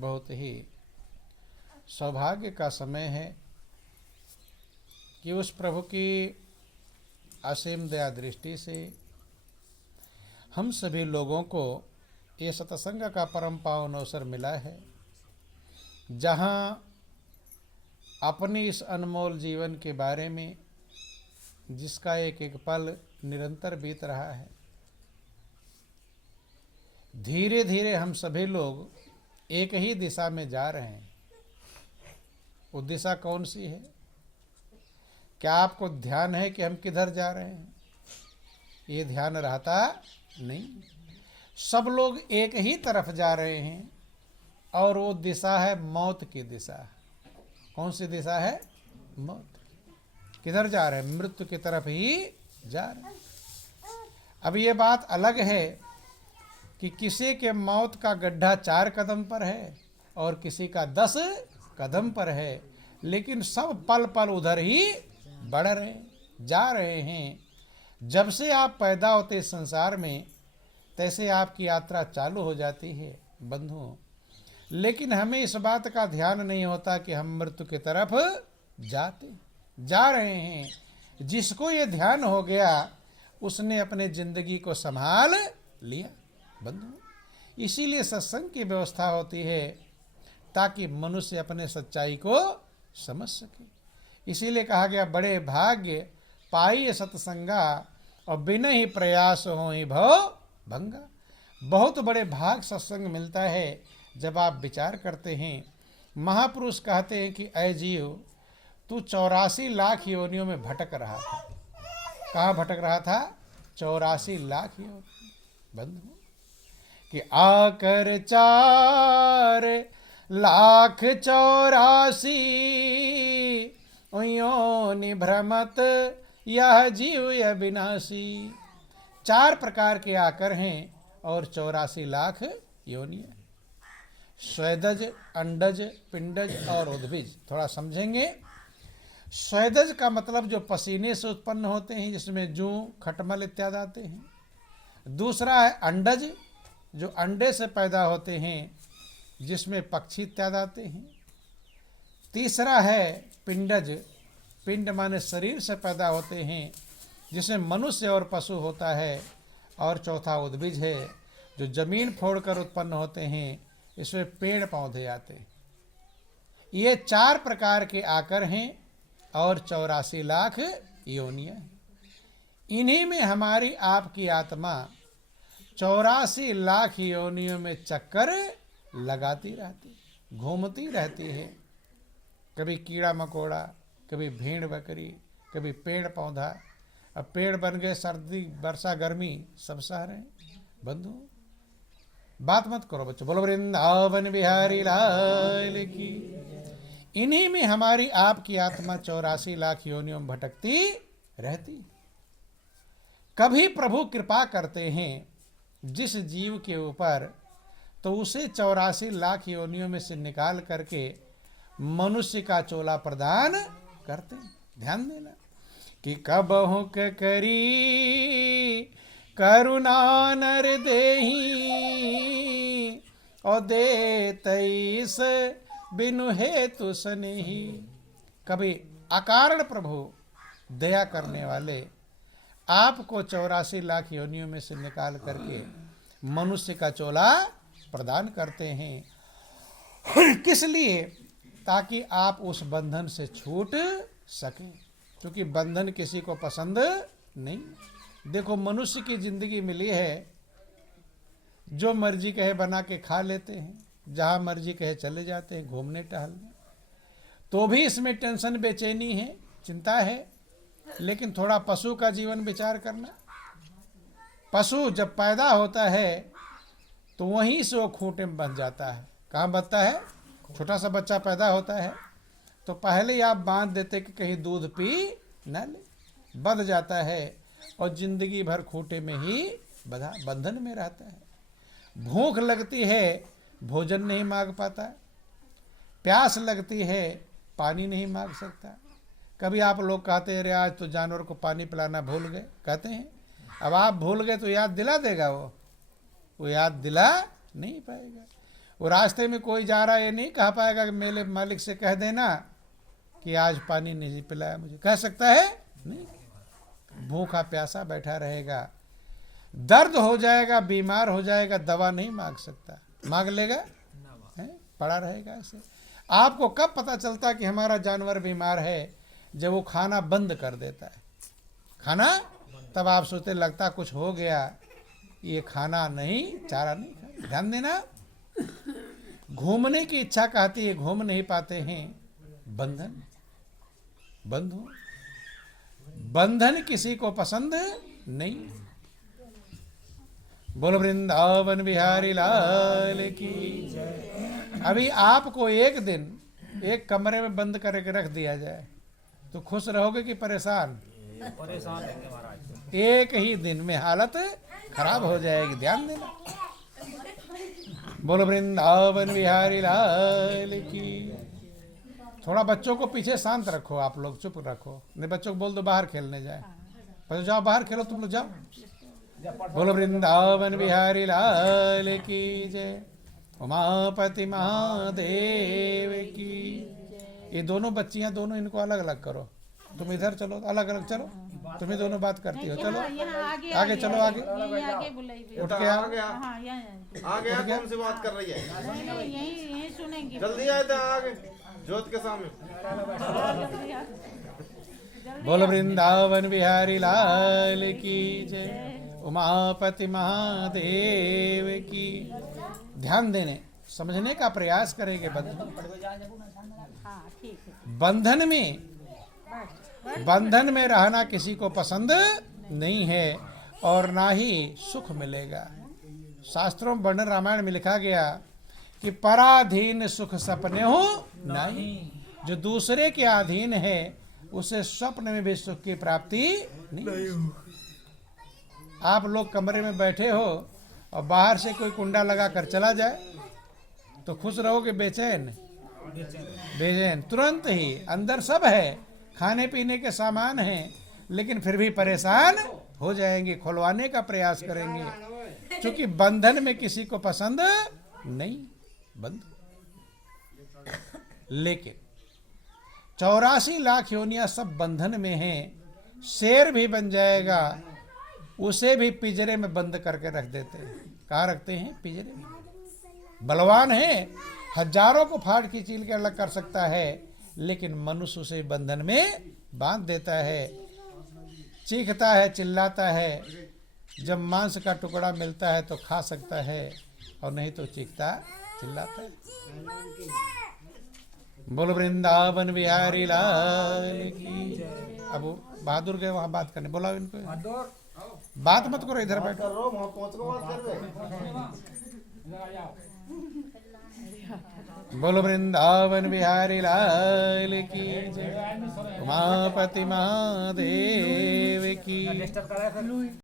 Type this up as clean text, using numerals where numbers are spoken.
बहुत ही सौभाग्य का समय है कि उस प्रभु की असीम दया दृष्टि से हम सभी लोगों को ये सत्संग का परम पावन अवसर मिला है, जहाँ अपनी इस अनमोल जीवन के बारे में, जिसका एक एक पल निरंतर बीत रहा है, धीरे धीरे हम सभी लोग एक ही दिशा में जा रहे हैं। वो दिशा कौन सी है? क्या आपको ध्यान है कि हम किधर जा रहे हैं? ये ध्यान रहता नहीं। सब लोग एक ही तरफ जा रहे हैं और वो दिशा है मौत की दिशा। कौन सी दिशा है? मौत। किधर जा रहे हैं? मृत्यु की तरफ ही जा रहे हैं। अब ये बात अलग है कि किसी के मौत का गड्ढा 4 कदम पर है और किसी का 10 कदम पर है, लेकिन सब पल पल उधर ही बढ़ रहे जा रहे हैं। जब से आप पैदा होते इस संसार में, तैसे आपकी यात्रा चालू हो जाती है बंधुओं। लेकिन हमें इस बात का ध्यान नहीं होता कि हम मृत्यु की तरफ जा रहे हैं। जिसको ये ध्यान हो गया, उसने अपने जिंदगी को संभाल लिया बंधु। इसीलिए सत्संग की व्यवस्था होती है, ताकि मनुष्य अपने सच्चाई को समझ सके। इसीलिए कहा गया, बड़े भाग्य पाई सत्संगा और बिना ही प्रयास हो ही भव भंगा। बहुत बड़े भाग सत्संग मिलता है जब आप विचार करते हैं। महापुरुष कहते हैं कि ऐ जीव, तू 84 लाख योनियों में भटक रहा था। कहाँ भटक रहा था? 84 लाख योनि बंधु। कि आकर 4 लाख 84 योनि भ्रमत यह जीव अविनाशी। 4 प्रकार के आकर हैं और 84 लाख योनियां। स्वेदज, अंडज, पिंडज और उद्भिज। थोड़ा समझेंगे। स्वेदज का मतलब जो पसीने से उत्पन्न होते हैं, जिसमें जूं, खटमल इत्यादि आते हैं। दूसरा है अंडज, जो अंडे से पैदा होते हैं, जिसमें पक्षी इत्यादि आते हैं। तीसरा है पिंडज, पिंड माने शरीर से पैदा होते हैं, जिसमें मनुष्य और पशु होता है। और चौथा उद्भिज है, जो जमीन फोड़कर उत्पन्न होते हैं, इसमें पेड़ पौधे आते हैं। ये 4 प्रकार के आकर हैं और 84 लाख योनियां हैं। इन्हीं में हमारी आपकी आत्मा 84 लाख योनियों में चक्कर लगाती रहती, घूमती रहती है। कभी कीड़ा मकोड़ा, कभी भेड़ बकरी, कभी पेड़ पौधा। अब पेड़ बन गए, सर्दी वर्षा गर्मी सब सह रहे हैं बंधु। बात मत करो बच्चों। बोलो वृंदावन बिहारी लाल की। इन्हीं में हमारी आपकी आत्मा 84 लाख योनियों में भटकती रहती। कभी प्रभु कृपा करते हैं जिस जीव के ऊपर, तो उसे 84 लाख योनियों में से निकाल करके मनुष्य का चोला प्रदान करते हैं। ध्यान देना कि कबहु करी करुणा नर देही और दे तईस बिनु हेतु सनेही। कभी अकारण प्रभु दया करने वाले आपको 84 लाख योनियों में से निकाल करके मनुष्य का चोला प्रदान करते हैं। किस लिए? ताकि आप उस बंधन से छूट सकें, क्योंकि बंधन किसी को पसंद नहीं। देखो, मनुष्य की जिंदगी मिली है, जो मर्जी कहे बना के खा लेते हैं, जहाँ मर्जी कहे चले जाते हैं घूमने टहलने। तो भी इसमें टेंशन, बेचैनी है, चिंता है। लेकिन थोड़ा पशु का जीवन विचार करना। पशु जब पैदा होता है तो वहीं से वो खूंटे में बंध जाता है। कहाँ बंधता है? छोटा सा बच्चा पैदा होता है तो पहले ही आप बांध देते कि कहीं दूध पी न ले, बंध जाता है और जिंदगी भर खूंटे में ही बंधन में रहता है। भूख लगती है, भोजन नहीं मांग पाता। प्यास लगती है, पानी नहीं मांग सकता। कभी आप लोग कहते हैं, अरे आज तो जानवर को पानी पिलाना भूल गए, कहते हैं। अब आप भूल गए तो याद दिला देगा वो याद दिला नहीं पाएगा। वो रास्ते में कोई जा रहा है ये नहीं कह पाएगा कि मेरे मालिक से कह देना कि आज पानी नहीं पिलाया मुझे, कह सकता है? नहीं। भूखा प्यासा बैठा रहेगा, दर्द हो जाएगा, बीमार हो जाएगा, दवा नहीं मांग सकता, मांग लेगा? पड़ा रहेगा ऐसे। आपको कब पता चलता कि हमारा जानवर बीमार है? जब वो खाना बंद कर देता है खाना, तब आप सोचते लगता कुछ हो गया, ये खाना नहीं, चारा नहीं खा। ध्यान देना, घूमने की इच्छा कहती है, घूम नहीं पाते हैं, बंधन। बंधु बंधन किसी को पसंद नहीं। बोलो वृंदावन बिहारी लाल की जय। अभी आपको एक दिन एक कमरे में बंद करके रख दिया जाए तो खुश रहोगे कि परेशान? परेशान रहेंगे महाराज। एक ही दिन में हालत खराब हो जाएगी। ध्यान देना। बोलो वृंदावन बिहारी लाल की। थोड़ा बच्चों को पीछे शांत रखो, आप लोग चुप रखो, नहीं बच्चों को बोल दो बाहर खेलने जाए, पर जाओ बाहर खेलो, तुम लोग जाओ। बोलो वृंदावन बिहारी लाल की जय। उमापति महादेव की। ये दोनों बच्चियां, दोनों इनको अलग अलग करो, तुम इधर चलो, अलग अलग चलो, तुम ही दोनों बात करती हो, चलो आगे चलो, आगे उठ के आओ। आगे कौन सी बात कर रही है? यही सुनेंगे। जल्दी आए थे आगे जोत के सामने। बोलो वृंदावन बिहारी लाल की जय। उमापति महादेव की। ध्यान देने समझने का प्रयास करेंगे। बंधन में रहना किसी को पसंद नहीं है और ना ही सुख मिलेगा। शास्त्रों में वर्णन रामायण में लिखा गया कि पराधीन सुख सपने हो नहीं। जो दूसरे के अधीन है उसे स्वप्न में भी सुख की प्राप्ति नहीं। आप लोग कमरे में बैठे हो और बाहर से कोई कुंडा लगा कर चला जाए तो खुश रहोगे? बेचैन? बेचैन। तुरंत ही अंदर सब है, खाने पीने के सामान हैं, लेकिन फिर भी परेशान हो जाएंगे, खुलवाने का प्रयास करेंगे, क्योंकि बंधन में किसी को पसंद नहीं। बंध लेकिन 84 लाख योनियां सब बंधन में हैं। शेर भी बन जाएगा, उसे भी पिंजरे में बंद करके रख देते हैं। कहाँ रखते हैं? पिंजरे में। बलवान है, हजारों को फाड़ की चील के अलग कर सकता है, लेकिन मनुष्य उसे बंधन में बांध देता है। चीखता है, चिल्लाता है, जब मांस का टुकड़ा मिलता है तो खा सकता है, और नहीं तो चीखता चिल्लाता है। बोलो वृंदावन बिहारी लाल की। अब बहादुर गए वहां बात करने, बोला इनको बात मत करो, इधर बैठो। वहां पहुंच को बात कर बोलो वृंदावन बिहारी लाल की जय। उमापति महादेव की।